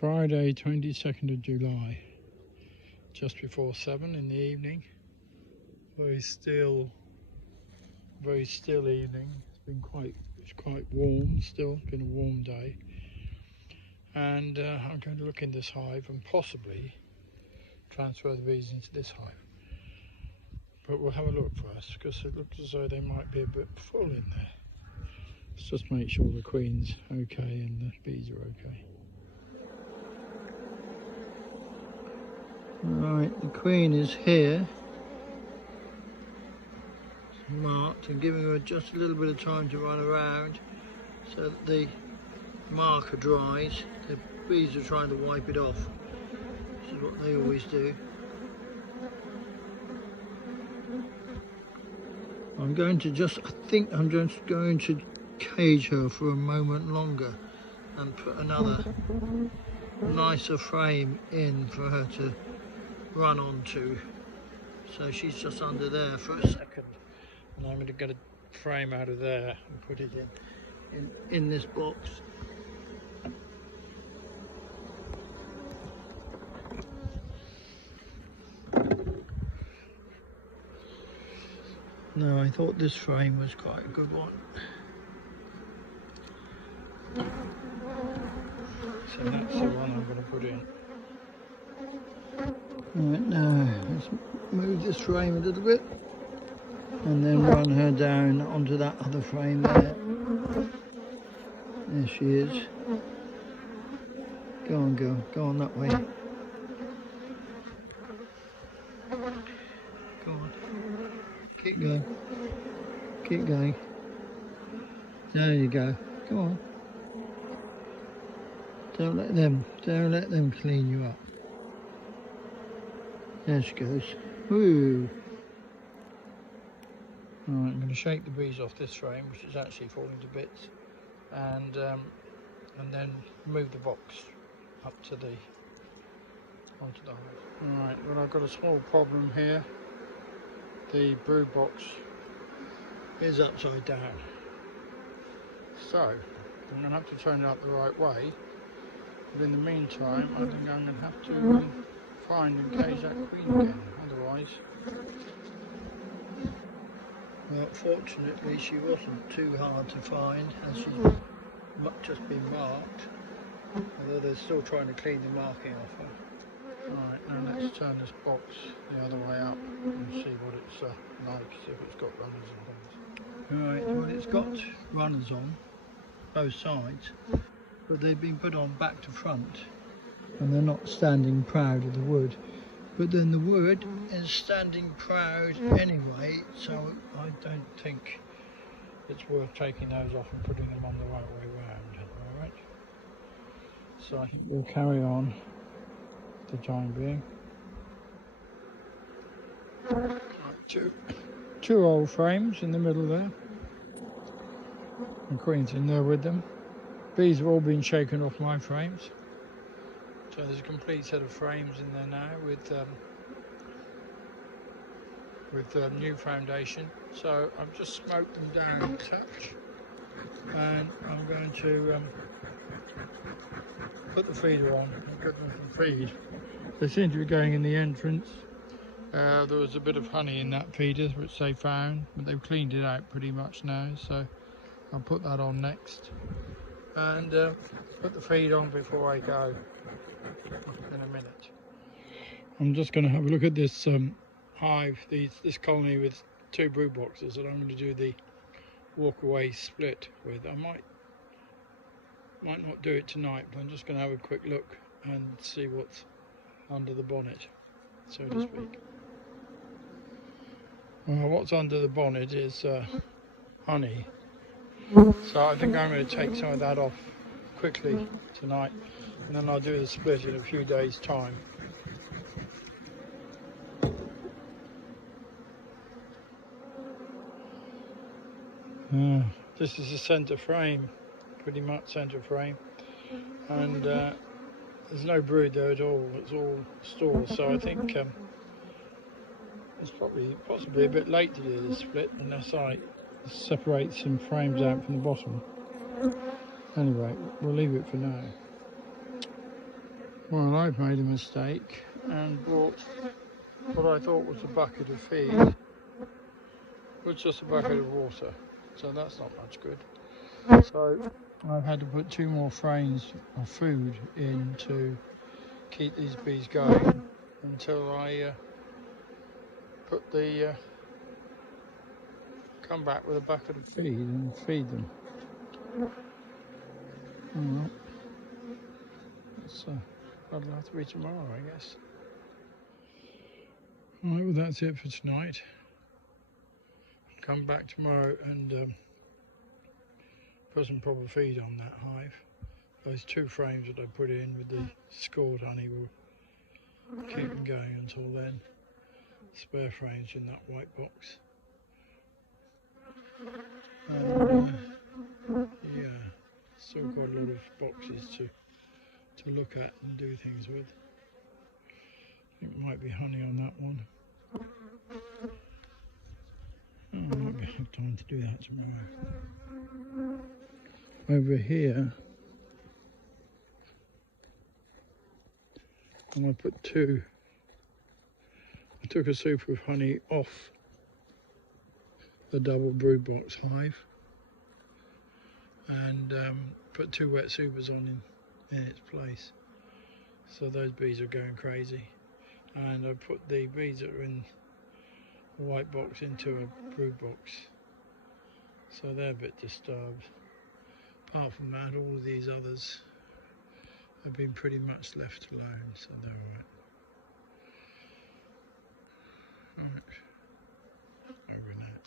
Friday 22nd of July, just before 7 in the evening. Very still evening. It's quite warm still. It's been a warm day, and I'm going to look in this hive and possibly transfer the bees into this hive, but we'll have a look first because it looks as though they might be a bit full in there. Let's just make sure the queen's okay and the bees are okay. Right, the queen is here, marked, and giving her just a little bit of time to run around so that the marker dries. The bees are trying to wipe it off. This is what they always do. I think I'm just going to cage her for a moment longer and put another nicer frame in for her to run onto. So she's just under there for a second, and I'm going to get a frame out of there and put it in this box. No, I thought this frame was quite a good one. So that's the one I'm going to put in. Right, now let's move this frame a little bit and then run her down onto that other frame there. There she is. Go on, girl. Go on that way. Go on. Keep going. Keep going. There you go. Come on. Don't let them clean you up. There she goes. Woo! Right, I'm going to shake the bees off this frame, which is actually falling to bits, and then move the box up to onto the hive. Right, well, I've got a small problem here. The brood box is upside down, so I'm going to have to turn it up the right way. But in the meantime, I think I'm going to have to find and cage that queen again. Otherwise, well, fortunately she wasn't too hard to find, as she's just been marked, although they're still trying to clean the marking off her. Right, now let's turn this box the other way up and see what it's like, see if it's got runners and things. Right, well, it's got runners on both sides, but they've been put on back to front, and they're not standing proud of the wood. But then the wood is standing proud anyway, so I don't think it's worth taking those off and putting them on the right way round. Alright? So I think we'll carry on for the time being. Two old frames in the middle there. The queen's in there with them. Bees have all been shaken off my frames. So there's a complete set of frames in there now with new foundation. So I've just smoked them down a touch, and I'm going to put the feeder on and give them some feed. They seem to be going in the entrance. There was a bit of honey in that feeder which they found, but they've cleaned it out pretty much now, so I'll put that on next and put the feed on before I go in a minute. I'm just going to have a look at this hive, this colony with two brood boxes that I'm going to do the walk away split with. I might not do it tonight, but I'm just going to have a quick look and see what's under the bonnet, so to speak. Well, what's under the bonnet is honey, so I think I'm going to take some of that off quickly tonight, and then I'll do the split in a few days' time. This is the centre frame, pretty much centre frame, and there's no brood there at all. It's all stores, so I think it's possibly a bit late to do the split unless I separate some frames out from the bottom. Anyway, we'll leave it for now. Well, I've made a mistake and brought what I thought was a bucket of feed, was just a bucket of water, so that's not much good. So I've had to put 2 more frames of food in to keep these bees going until I come back with a bucket of feed and feed them. Well, that'll have to be tomorrow, I guess. Alright, well that's it for tonight. Come back tomorrow and put some proper feed on that hive. Those 2 frames that I put in with the scored honey will keep them going until then. Spare frames in that white box. And yeah, still got a lot of boxes to look at and do things with. I think there might be honey on that one. I might have time to do that tomorrow. Over here, and I put 2. I took a super of honey off the double brood box hive and put 2 wet supers on in its place. So those bees are going crazy. And I put the bees that are in the white box into a brood box. So they're a bit disturbed. Apart from that, all of these others have been pretty much left alone, so they're alright. Right. Over and out.